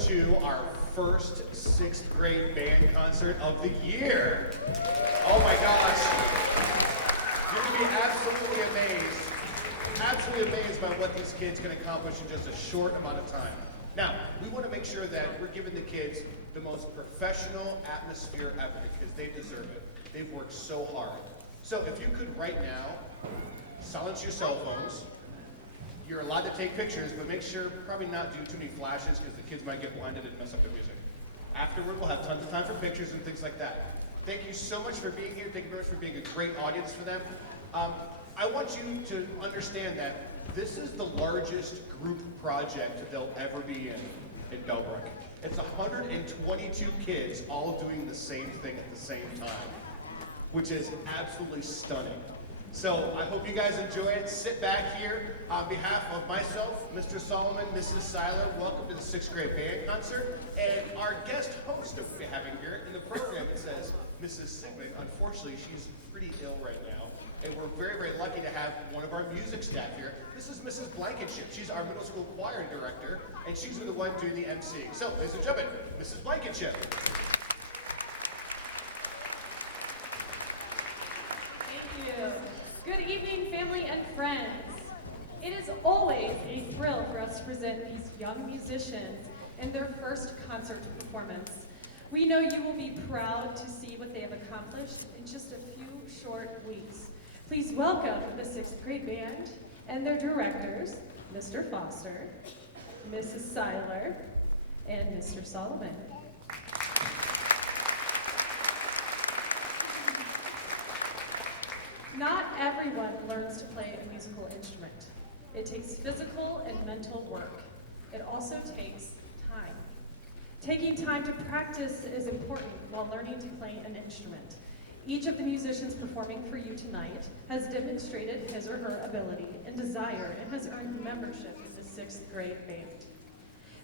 to our first 6th grade band concert of the year. Oh my gosh. You're gonna be absolutely amazed by what these kids can accomplish in just a short amount of time. Now, we want to make sure that we're giving the kids the most professional atmosphere ever because they deserve it. They've worked so hard. So if you could right now, silence your cell phones. You're allowed to take pictures, but make sure probably not do too many flashes because the kids might get blinded and mess up the music. Afterward, we'll have tons of time for pictures and things like that. Thank you so much for being here. Thank you very much for being a great audience for them. I want you to understand that this is the largest group project they'll ever be in Bellbrook. It's 122 kids all doing the same thing at the same time, which is absolutely stunning. So I hope you guys enjoy it. Sit back here. On behalf of myself, Mr. Solomon, Mrs. Seiler, welcome to the 6th grade band concert. And our guest host that we'll be having here in the program, it says Mrs. Sigmund. Unfortunately, she's pretty ill right now. And we're very, very lucky to have one of our music staff here. This is Mrs. Blankenship. She's our middle school choir director, and she's the one doing the emceeing. So, ladies and gentlemen, Mrs. Blankenship. Thank you. Good evening, family and friends. It is always a thrill for us to present these young musicians in their first concert performance. We know you will be proud to see what they have accomplished in just a few short weeks. Please welcome the 6th grade band and their directors, Mr. Foster, Mrs. Seiler, and Mr. Solomon. Not everyone learns to play a musical instrument. It takes physical and mental work. It also takes time. Taking time to practice is important while learning to play an instrument. Each of the musicians performing for you tonight has demonstrated his or her ability and desire and has earned membership in the 6th grade band.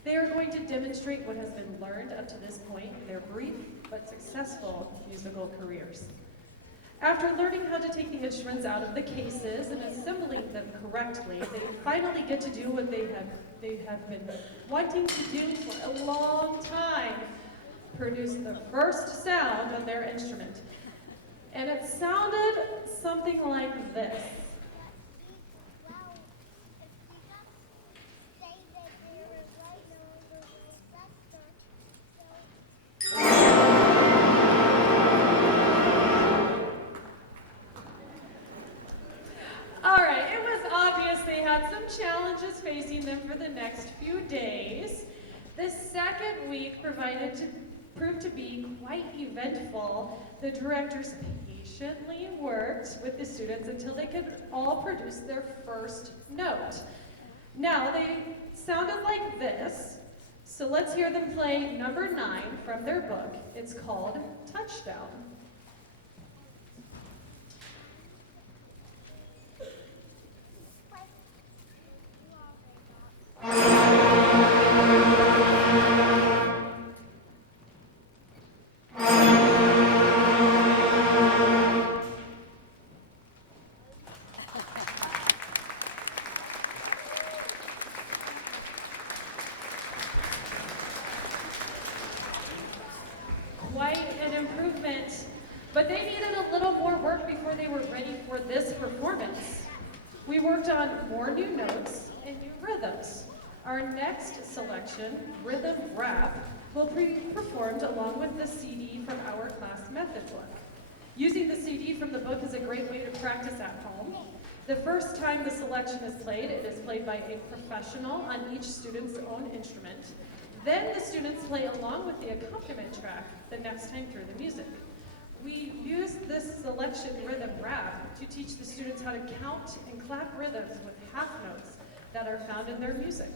They are going to demonstrate what has been learned up to this point in their brief but successful musical careers. After learning how to take the instruments out of the cases and assembling them correctly, they finally get to do what they have been wanting to do for a long time, produce the first sound of their instrument. And it sounded something like this. All right, it was obvious they had some challenges facing them for the next few days. The second week proved to be quite eventful. The directors patiently worked with the students until they could all produce their first note. Now they sounded like this, so let's hear them play number 9 from their book. It's called Touchdown. Quite an improvement, but they needed a little more work before they were ready for this performance. We worked on more new notes and new rhythms. Our next selection, Rhythm Rap, will be performed along with the CD from our class method book. Using the CD from the book is a great way to practice at home. The first time the selection is played, it is played by a professional on each student's own instrument. Then the students play along with the accompaniment track the next time through the music. We use this selection Rhythm Rap to teach the students how to count and clap rhythms with half notes that are found in their music.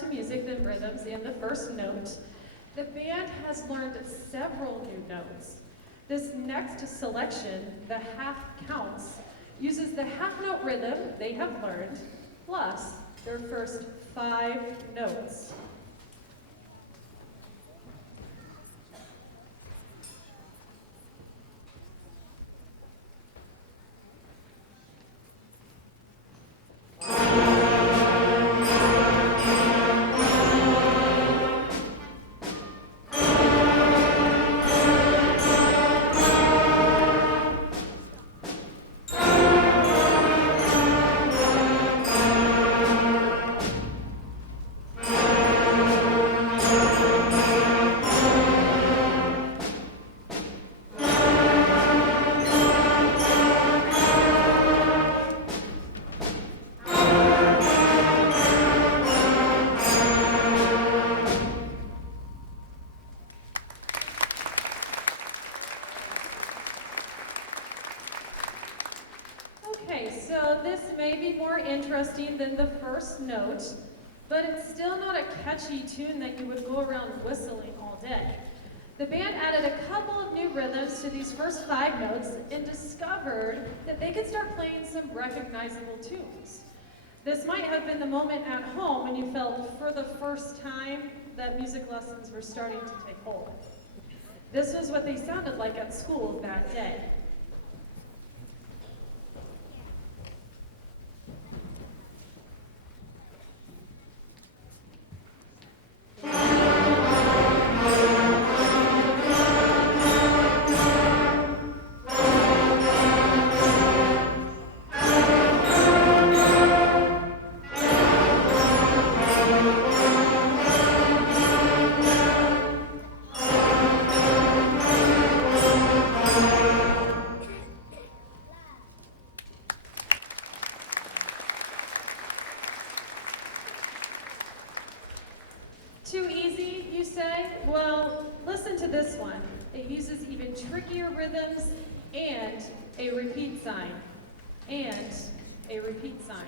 to music than rhythms and the first note, the band has learned several new notes. This next selection, the half counts, uses the half note rhythm they have learned, plus their first 5 notes. Okay, so this may be more interesting than the first note, but it's still not a catchy tune that you would go around whistling all day. The band added a couple of new rhythms to these first 5 notes and discovered that they could start playing some recognizable tunes. This might have been the moment at home when you felt for the first time that music lessons were starting to take hold. This was what they sounded like at school that day. Too easy, you say? Well, listen to this one. It uses even trickier rhythms and a repeat sign. And a repeat sign.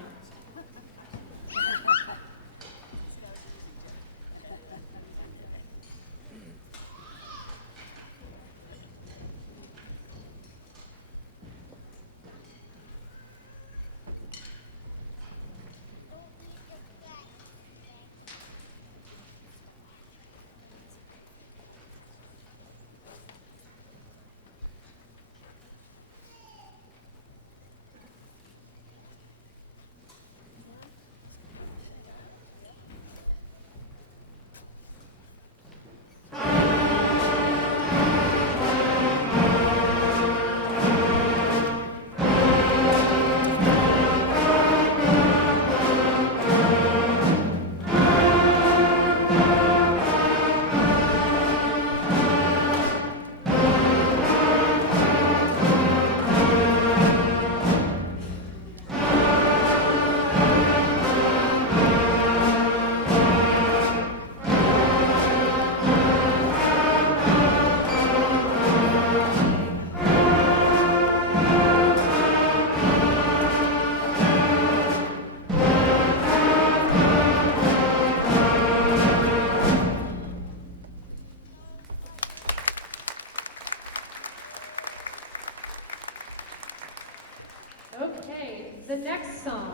Okay, the next song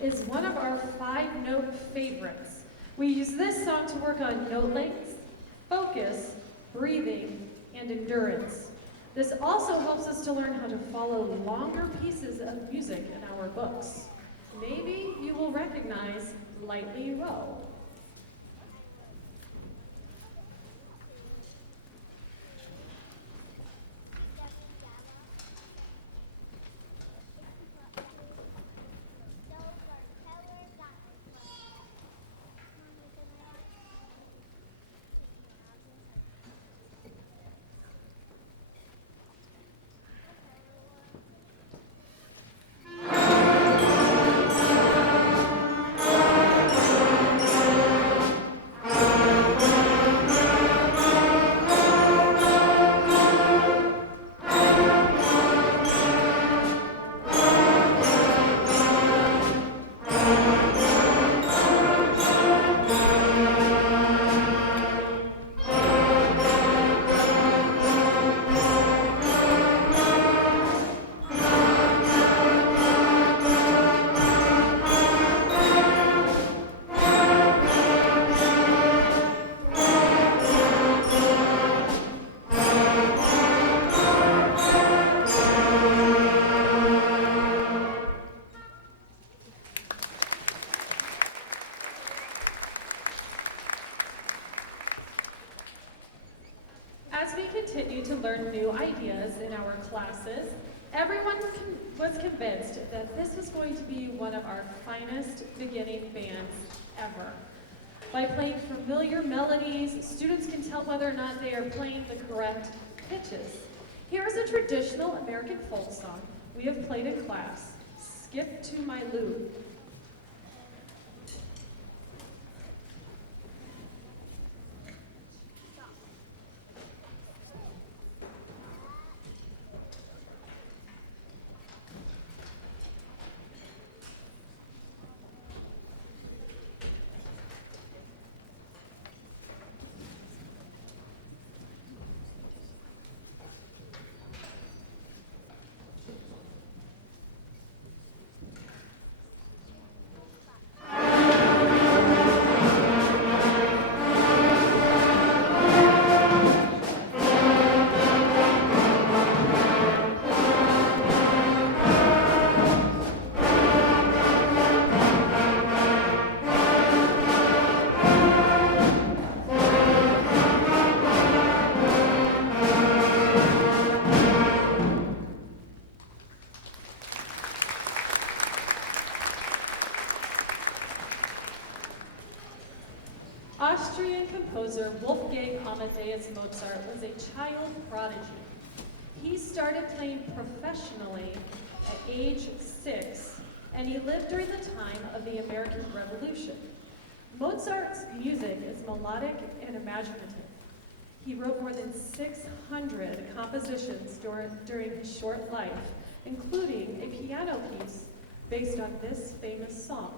is one of our 5-note favorites. We use this song to work on note length, focus, breathing, and endurance. This also helps us to learn how to follow longer pieces of music in our books. Maybe you will recognize Lightly Row. As we continue to learn new ideas in our classes, everyone was convinced that this was going to be one of our finest beginning bands ever. By playing familiar melodies, students can tell whether or not they are playing the correct pitches. Here is a traditional American folk song we have played in class, Skip to My Lou. Austrian composer Wolfgang Amadeus Mozart was a child prodigy. He started playing professionally at age 6, and he lived during the time of the American Revolution. Mozart's music is melodic and imaginative. He wrote more than 600 compositions during his short life, including a piano piece based on this famous song.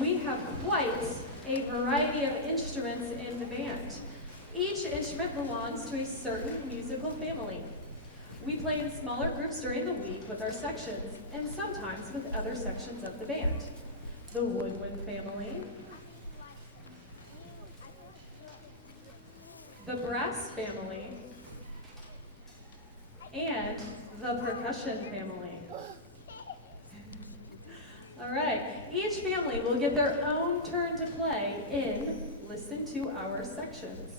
We have quite a variety of instruments in the band. Each instrument belongs to a certain musical family. We play in smaller groups during the week with our sections, and sometimes with other sections of the band. The woodwind family, the brass family, and the percussion family. All right, each family will get their own turn to play in Listen to Our Sections.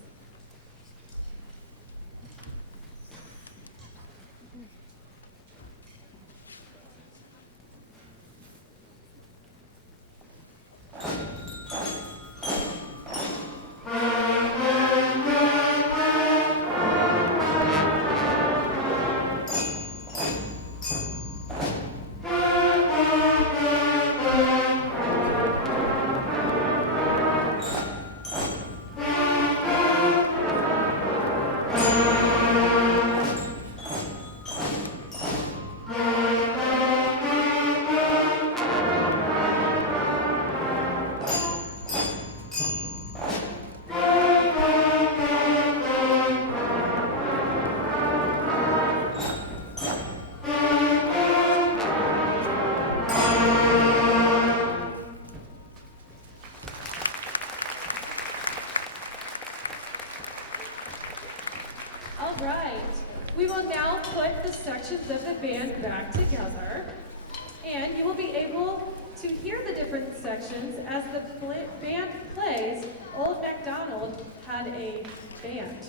All right, we will now put the sections of the band back together, and you will be able to hear the different sections as the band plays Old MacDonald Had a Band.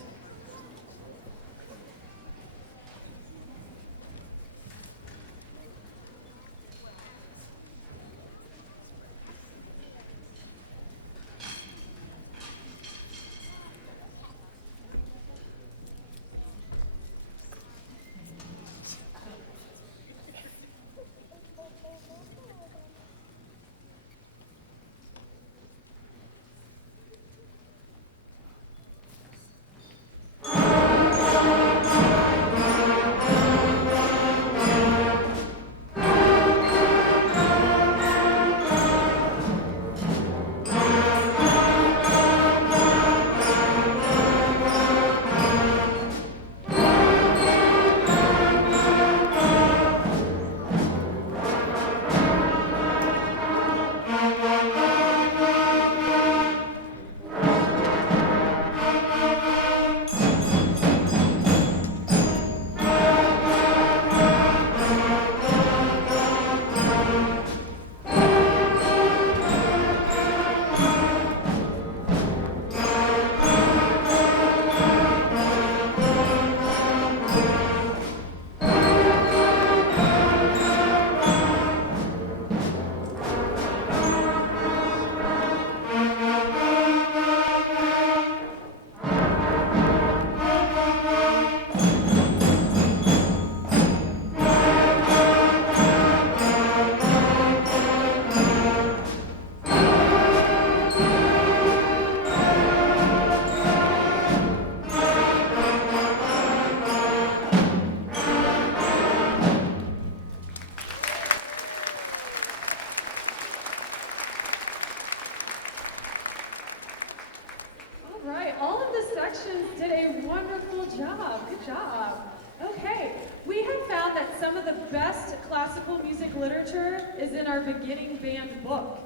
Instructions did a wonderful job. Good job. Okay, we have found that some of the best classical music literature is in our beginning band book.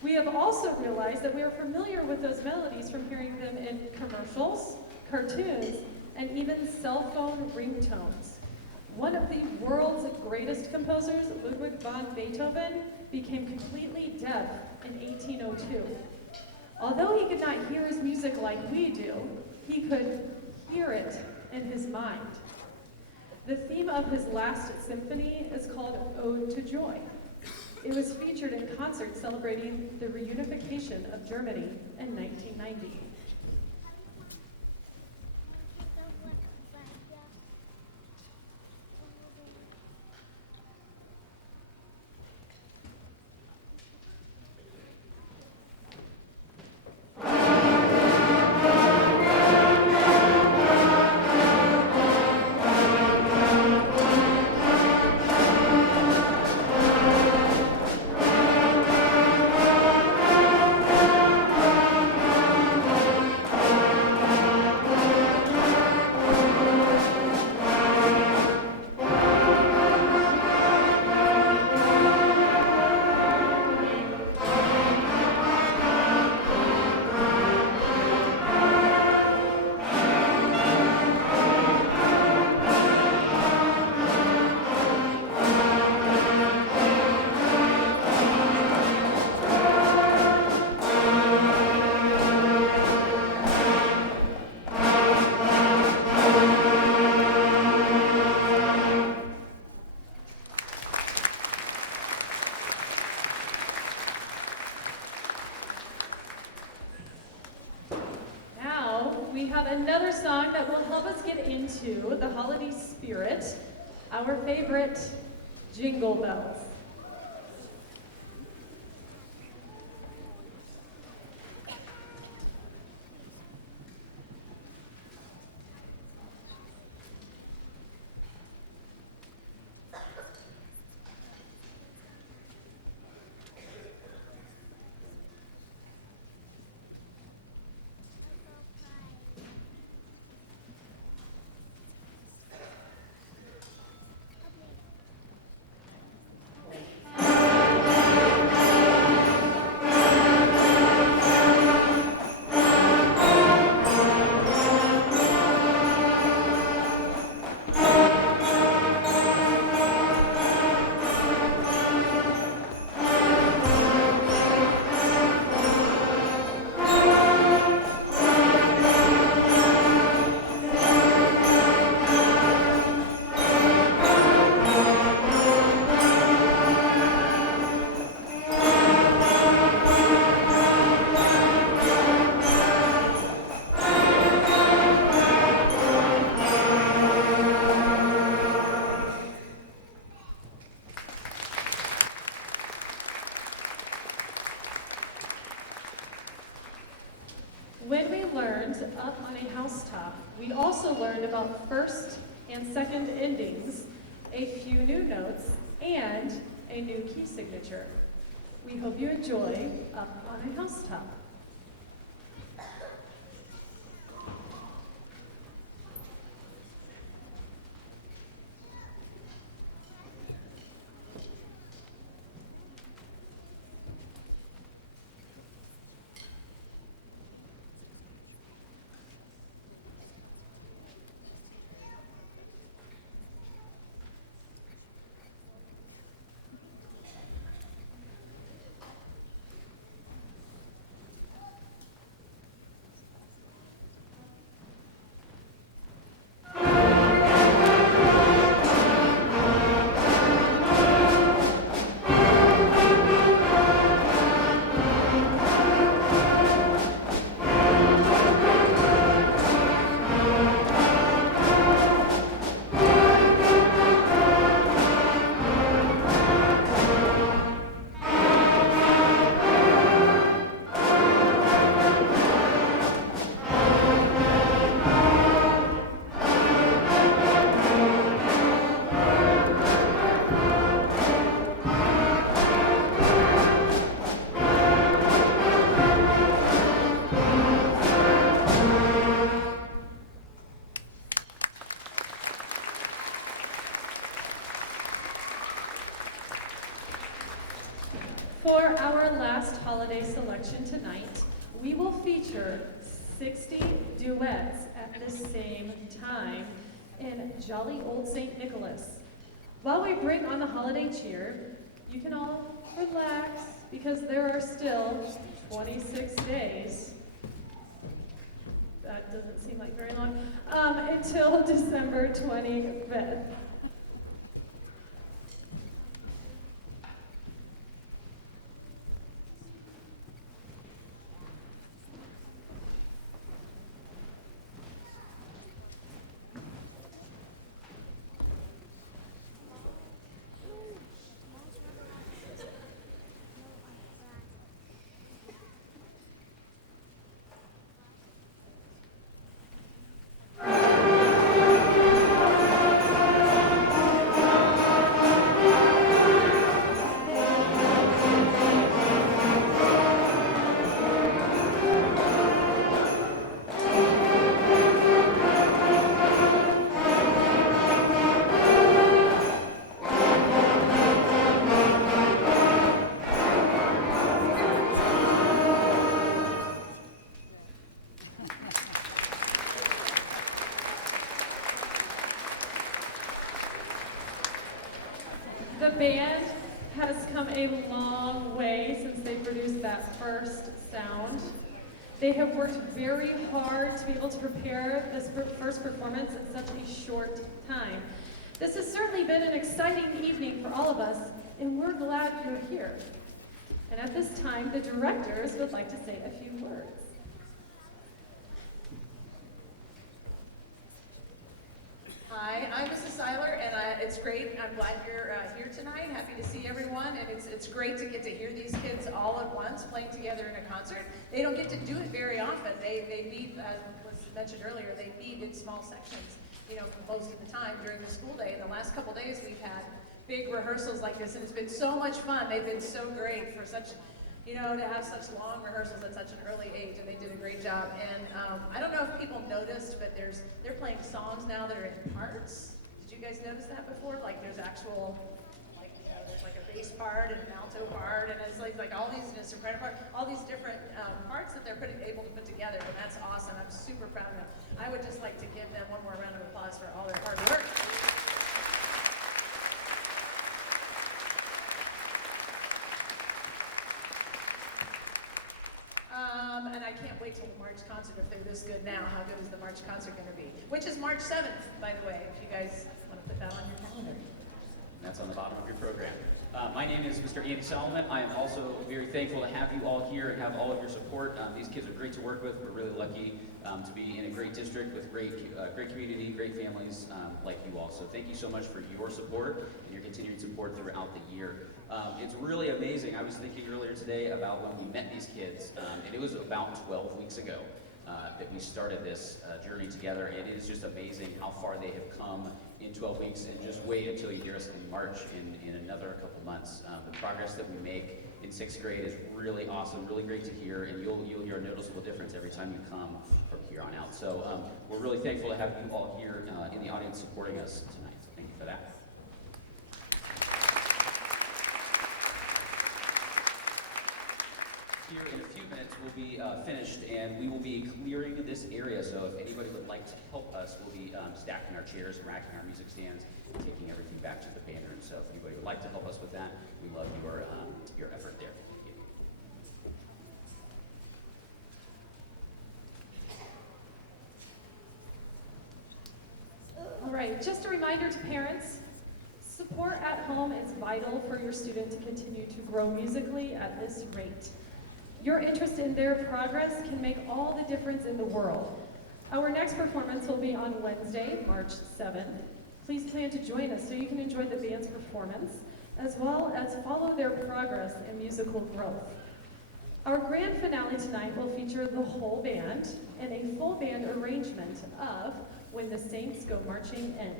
We have also realized that we are familiar with those melodies from hearing them in commercials, cartoons, and even cell phone ringtones. One of the world's greatest composers, Ludwig van Beethoven, became completely deaf in 1802. Although he could not hear his music like we do, he could hear it in his mind. The theme of his last symphony is called Ode to Joy. It was featured in concerts celebrating the reunification of Germany in 1990. We have another song that will help us get into the holiday spirit, our favorite, Jingle Bells. When we learned Up on a Housetop, we also learned about first and second endings, a few new notes, and a new key signature. We hope you enjoy Up on a Housetop. For our last holiday selection tonight, we will feature 60 duets at the same time in Jolly Old St. Nicholas. While we bring on the holiday cheer, you can all relax because there are still 26 days. That doesn't seem like very long, until December 25th. The band has come a long way since they produced that first sound. They have worked very hard to be able to prepare this first performance in such a short time. This has certainly been an exciting evening for all of us, and we're glad you're here. And at this time, the directors would like to say a few words. Hi, I'm Mrs. Seiler, and it's great. I'm glad you're here tonight. Happy to see everyone, and it's great to get to hear these kids all at once playing together in a concert. They don't get to do it very often. They meet, as was mentioned earlier, they meet in small sections, for most of the time during the school day. And the last couple days we've had big rehearsals like this, and it's been so much fun. They've been so great for such, to have such long rehearsals at such an early age, and they did a great job. And I don't know if people noticed, but they're playing songs now that are in parts. Did you guys notice that before? Like there's actual, there's like a bass part and an alto part, and it's like all these, and a soprano part, all these different parts that they're able to put together, and that's awesome. I'm super proud of them. I would just like to give them one more round of applause for all their hard work. And I can't wait till the March concert. If they're this good now, how good is the March concert going to be? Which is March 7th, by the way, if you guys want to put that on your calendar. That's on the bottom of your program. My name is Mr. Andy Solomon. I am also very thankful to have you all here and have all of your support. These kids are great to work with. We're really lucky to be in a great district with great community, great families like you all. So thank you so much for your support and your continued support throughout the year. It's really amazing. I was thinking earlier today about when we met these kids, and it was about 12 weeks ago that we started this journey together. And it is just amazing how far they have come in 12 weeks, and just wait until you hear us in March in another couple months. The progress that we make in 6th grade is really awesome, really great to hear, and you'll hear a noticeable difference every time you come from here on out. So we're really thankful to have you all here in the audience supporting us tonight. So thank you for that. Here in a few minutes we'll be finished, and we will be clearing this area. So if anybody would like to help us, we'll be stacking our chairs and racking our music stands and taking everything back to the band room. So if anybody would like to help us with that, we love your effort there. Thank you. All right, just a reminder to parents, support at home is vital for your student to continue to grow musically at this rate. Your interest in their progress can make all the difference in the world. Our next performance will be on Wednesday, March 7th. Please plan to join us so you can enjoy the band's performance, as well as follow their progress in musical growth. Our grand finale tonight will feature the whole band and a full band arrangement of When the Saints Go Marching In.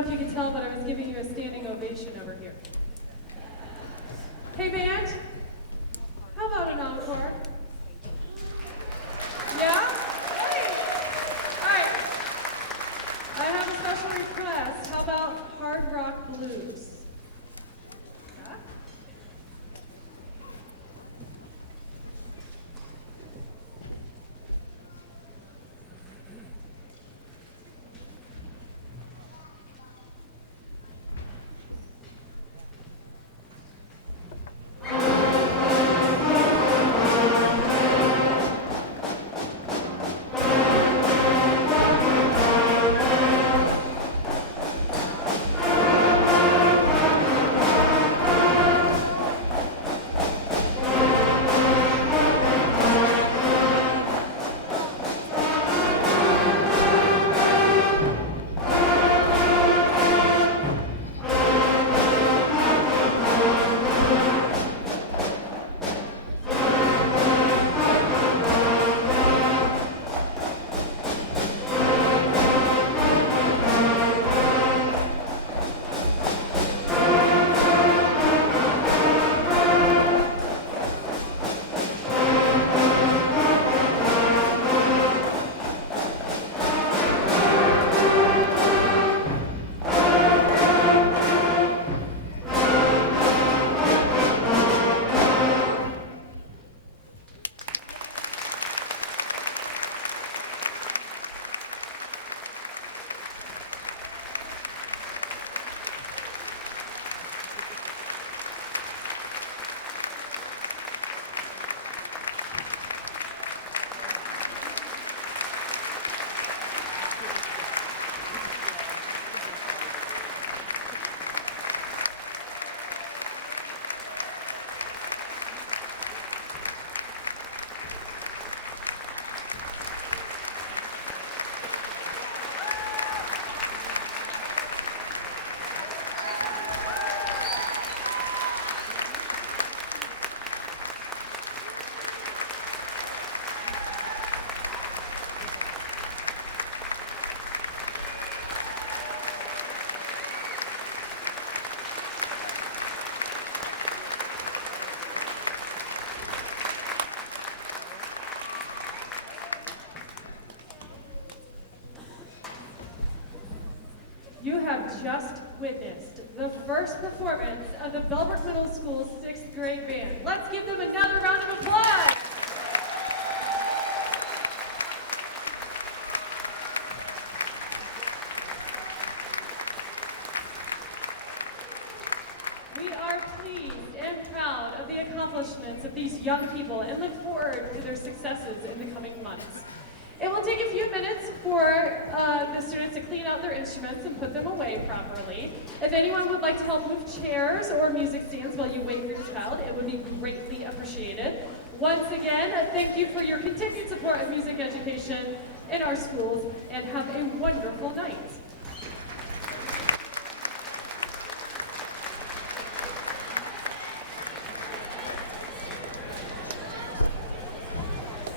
if you can tell, but I was giving you a standing ovation over here. Hey band, how about an encore? Yeah? Hey. All right. I have a special request. How about Hard Rock Blues? Yeah? You have just witnessed the first performance of the Bellbrook Middle School 6th grade band. Let's give them another round of applause. We are pleased and proud of the accomplishments of these young people and look forward to their successes in the coming months. It will take a few minutes for the students to clean out their instruments and put them away properly. If anyone would like to help move chairs or music stands while you wait for your child, it would be greatly appreciated. Once again, thank you for your continued support of music education in our schools, and have a wonderful night.